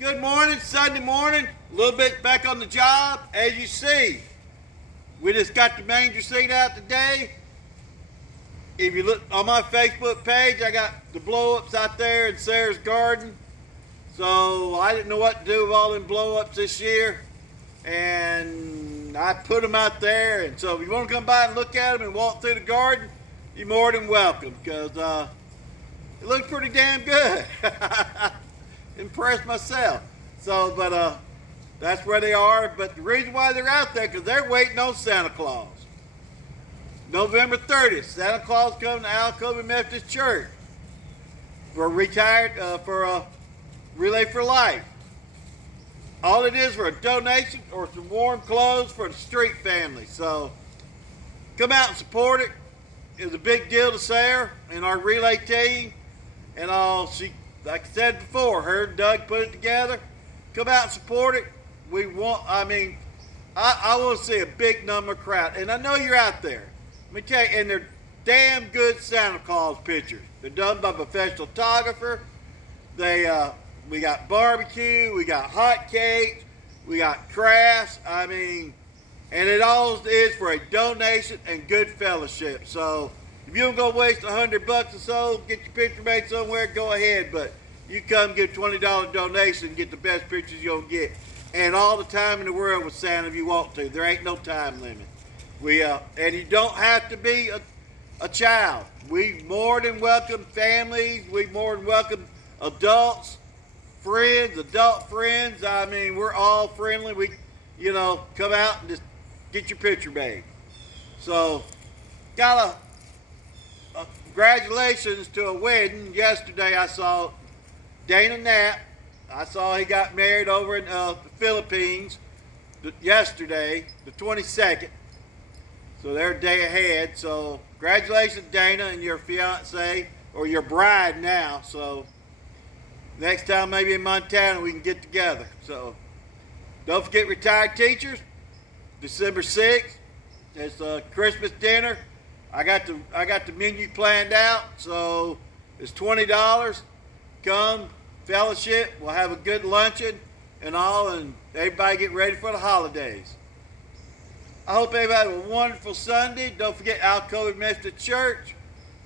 Good morning, Sunday morning. A little bit back on the job. As you see, we just got the manger scene out today. If you look on my Facebook page, I got the blow-ups out there in Sarah's garden. So I didn't know what to do with all them blow-ups this year. And I put them out there. And so if you want to come by and look at them and walk through the garden, you're more than welcome, because it looks pretty damn good. Impressed myself. So, but that's where they are. But the reason why they're out there, because they're waiting on Santa Claus. November 30th, Santa Claus coming to Alcova Methodist Church for for a Relay for Life. All it is for a donation or some warm clothes for the street family. So come out and support it. It's a big deal to Sarah and our relay team. And she, like I said before, her and Doug put it together. Come out and support it. I want to see a big number of crowd. And I know you're out there. Let me tell you, and they're damn good Santa Claus pictures. They're done by a professional photographer. We got barbecue, we got hot cakes, we got crafts. And it all is for a donation and good fellowship. So if you don't go waste $100 or so, get your picture made somewhere, go ahead. But you come give $20 donation and get the best pictures you'll get. And all the time in the world with Santa if you want to. There ain't no time limit. And you don't have to be a child. We more than welcome families. We more than welcome adults, friends, adult friends. We're all friendly. We, come out and just get your picture made. So, got a congratulations to a wedding. Yesterday I saw Dana Knapp. I saw he got married over in the Philippines yesterday, the 22nd. So they're a day ahead. So congratulations, Dana, and your fiance, or your bride now. So next time maybe in Montana we can get together. So don't forget retired teachers, December 6th. It's a Christmas dinner. I got the menu planned out. So it's $20. Come, fellowship. We'll have a good luncheon and all, and everybody get ready for the holidays. I hope everybody have a wonderful Sunday. Don't forget Alcova Methodist Church.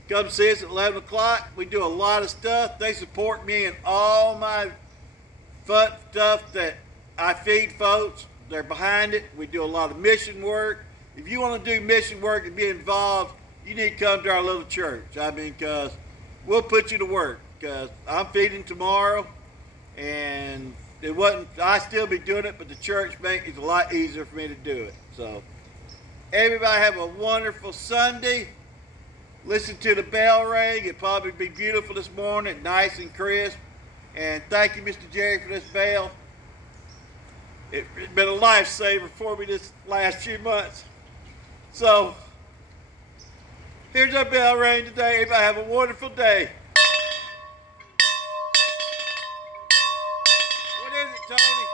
Come see us at 11 o'clock. We do a lot of stuff. They support me in all my fun stuff that I feed folks. They're behind it. We do a lot of mission work. If you want to do mission work and be involved, you need to come to our little church. Because we'll put you to work. Because I'm feeding tomorrow, and I still be doing it, but the church makes it a lot easier for me to do it. So everybody have a wonderful Sunday. Listen to the bell ring. It'll probably be beautiful this morning, nice and crisp. And thank you, Mr. Jerry, for this bell. It's been a lifesaver for me this last few months. So here's our bell ring today. Everybody have a wonderful day. What is it, Tony?